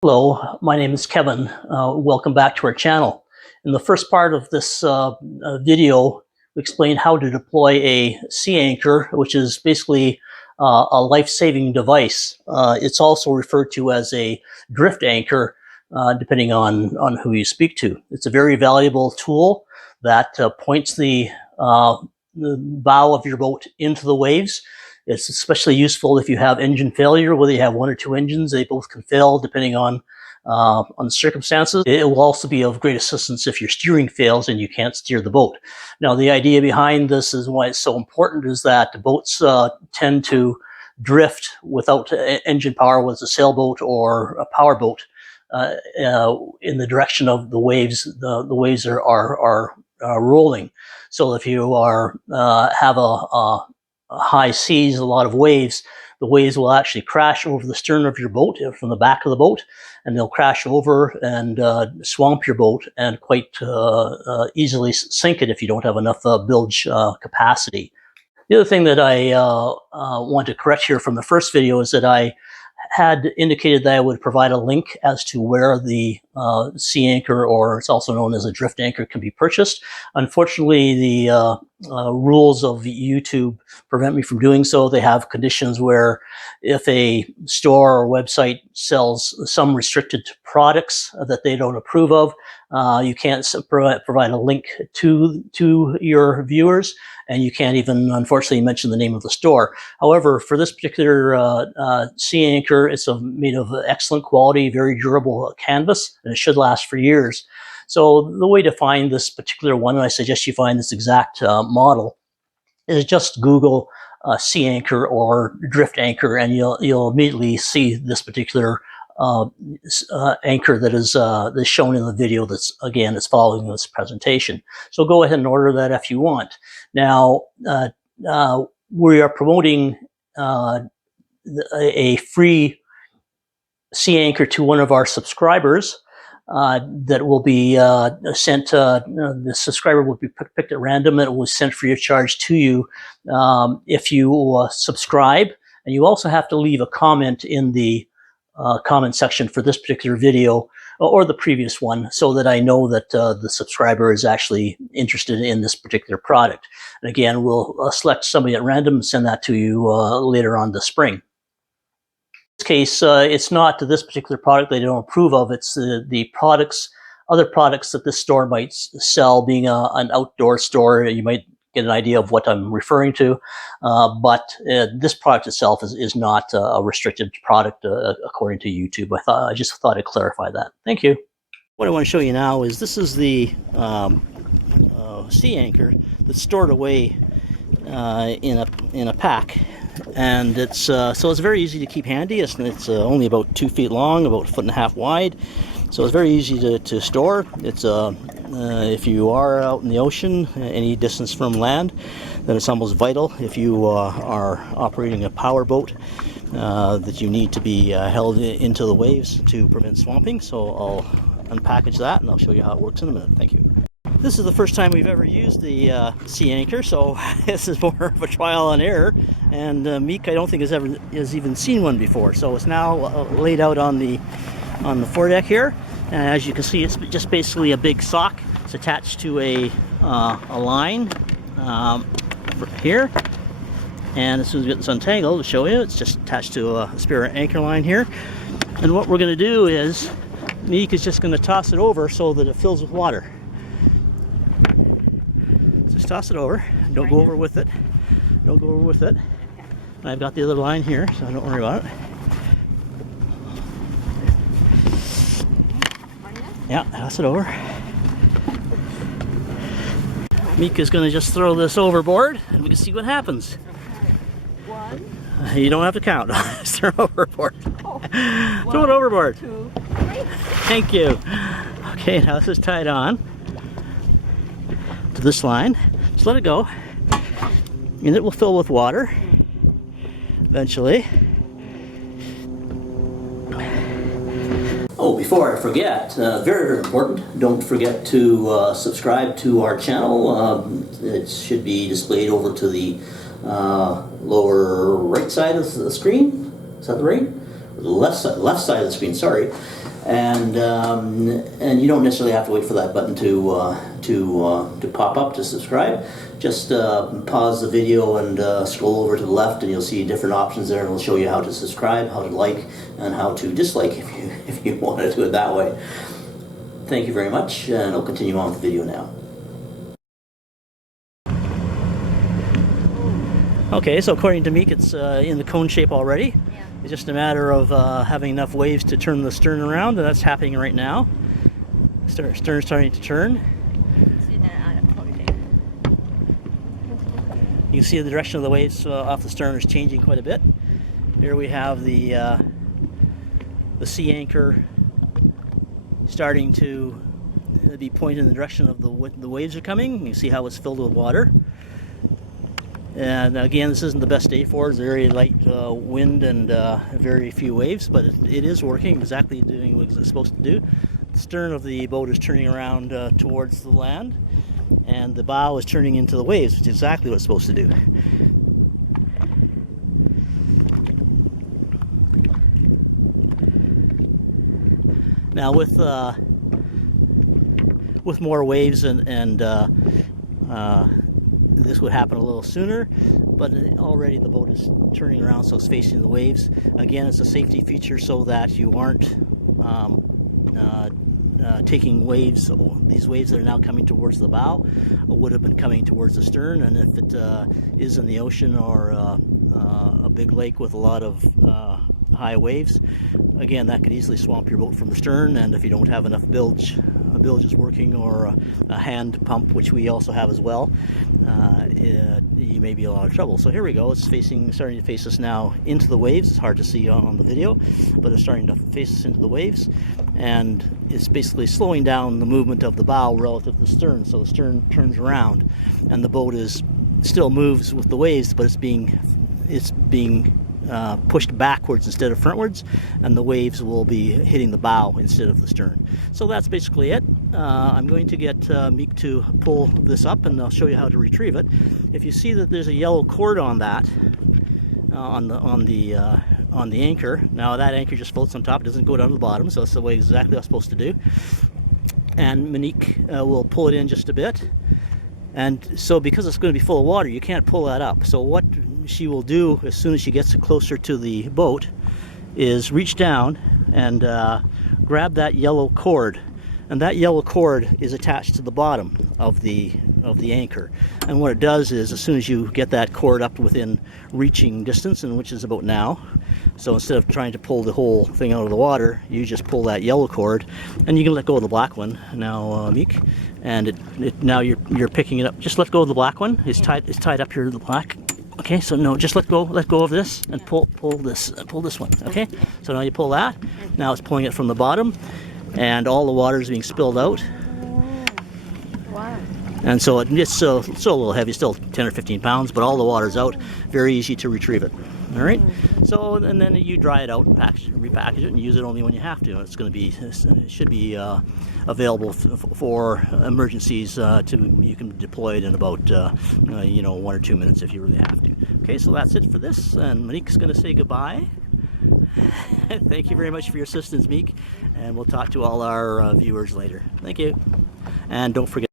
Hello, my name is Kevin. Welcome back to our channel. In the first part of this video, we explained how to deploy a sea anchor, which is basically a life-saving device. It's also referred to as a drift anchor, depending on who you speak to. It's a very valuable tool that points the bow of your boat into the waves. It's especially useful if you have engine failure, whether you have one or two engines. They both can fail depending on the circumstances. It will also be of great assistance if your steering fails and you can't steer the boat. Now, the idea behind this is why it's so important is that the boats tend to drift without engine power, whether it's a sailboat or a powerboat, in the direction of the waves. The waves are rolling. So if you have a high seas, a lot of waves, the waves will actually crash over the stern of your boat from the back of the boat, and they'll crash over and swamp your boat and quite easily sink it if you don't have enough bilge capacity. The other thing that I want to correct here from the first video is that I had indicated that I would provide a link as to where the sea anchor, or it's also known as a drift anchor, can be purchased. Unfortunately, the rules of YouTube prevent me from doing so. They have conditions where if a store or website sells some restricted products that they don't approve of, you can't provide a link to your viewers, and you can't even, unfortunately, mention the name of the store. However, for this particular sea anchor, it's made of excellent quality, very durable canvas, and it should last for years. So the way to find this particular one, and I suggest you find this exact model, is just Google sea anchor or drift anchor, and you'll immediately see this particular anchor that is shown in the video that's following this presentation. So go ahead and order that if you want. Now, we are promoting a free sea anchor to one of our subscribers that will be sent. The subscriber will be picked at random, and it will be sent free of charge to you if you subscribe. And you also have to leave a comment in the comment section for this particular video or the previous one, so that I know that the subscriber is actually interested in this particular product. And again, we'll select somebody at random and send that to you later on this spring. In this case, it's not this particular product they don't approve of. It's the products, other products that this store might sell. Being an outdoor store, you might get an idea of what I'm referring to, but this product itself is not a restricted product according to YouTube. I just thought I'd clarify that. Thank you. What I want to show you now is this is the sea anchor that's stored away in a pack, and it's so it's very easy to keep handy. It's only about 2 feet long, about 1.5 feet wide. So it's very easy to store. It's if you are out in the ocean, any distance from land, then it's almost vital if you are operating a power boat that you need to be held into the waves to prevent swamping. So I'll unpackage that and I'll show you how it works in a minute. Thank you. This is the first time we've ever used the sea anchor, so this is more of a trial and error. And Meek, I don't think has even seen one before. So it's now laid out on the foredeck here, and as you can see, it's just basically a big sock. It's attached to a line here, and as soon as we get this untangled, I'll show you, it's just attached to a spare anchor line here. And what we're going to do is, Meek is just going to toss it over so that it fills with water. Just toss it over. Don't go over with it. Don't go over with it. I've got the other line here, so don't worry about it. Yeah, pass it over. Mika's going to just throw this overboard, and we can see what happens. One. You don't have to count. Just throw it overboard. Oh. Throw it overboard. 2, 3. Thank you. Okay, now this is tied on to this line. Just let it go, and it will fill with water eventually. Oh, before I forget, very, very important, don't forget to subscribe to our channel. It should be displayed over to the lower right side of the screen. Is that the right? The left side of the screen, sorry. And you don't necessarily have to wait for that button to pop up to subscribe. Just pause the video and scroll over to the left, and you'll see different options there, and it'll show you how to subscribe, how to like, and how to dislike if you want to do it that way. Thank you very much, and I'll continue on with the video now. Okay, so according to Meek, it's in the cone shape already. Yeah. It's just a matter of having enough waves to turn the stern around, and that's happening right now. Stern's starting to turn. You can see the direction of the waves off the stern is changing quite a bit. Here we have the sea anchor starting to be pointed in the direction of the waves are coming. You can see how it's filled with water. And again, this isn't the best day for it. It's very light wind and very few waves, but it is working, exactly doing what it's supposed to do. The stern of the boat is turning around towards the land, and the bow is turning into the waves, which is exactly what it's supposed to do. Now with more waves and this would happen a little sooner, but already the boat is turning around, so it's facing the waves. Again, it's a safety feature so that you aren't taking waves. These waves that are now coming towards the bow would have been coming towards the stern, and if it is in the ocean or a big lake with a lot of high waves, again, that could easily swamp your boat from the stern, and if you don't have enough bilge is working, or a hand pump, which we also have as well, you may be in a lot of trouble. So here we go, it's starting to face us now into the waves. It's hard to see on the video, but it's starting to face us into the waves, and it's basically slowing down the movement of the bow relative to the stern. So the stern turns around, and the boat still moves with the waves, but it's being pushed backwards instead of frontwards, and the waves will be hitting the bow instead of the stern. So that's basically it. I'm going to get Meek to pull this up, and I'll show you how to retrieve it. If you see that there's a yellow cord on that, on the anchor, now that anchor just floats on top, it doesn't go down to the bottom, so that's the way exactly I'm supposed to do. And Monique will pull it in just a bit. And so because it's going to be full of water, you can't pull that up. So what she will do as soon as she gets closer to the boat is reach down and grab that yellow cord. And that yellow cord is attached to the bottom of the anchor. And what it does is, as soon as you get that cord up within reaching distance, and which is about now, so instead of trying to pull the whole thing out of the water, you just pull that yellow cord, and you can let go of the black one now, Meek. And now you're picking it up. Just let go of the black one. It's tied up here to the black. Okay, so no, just let go of this and pull this one. Okay, so now you pull that. Now it's pulling it from the bottom, and all the water is being spilled out. Wow. And so it's still a little heavy, still 10 or 15 pounds, but all the water's out. Very easy to retrieve it. All right. So, and then you dry it out, repackage it, and use it only when you have to. It should be available for emergencies. You can deploy it in about 1 or 2 minutes if you really have to. Okay, so that's it for this, and Monique's going to say goodbye. Thank you very much for your assistance, Meek, and we'll talk to all our viewers later. Thank you, and don't forget.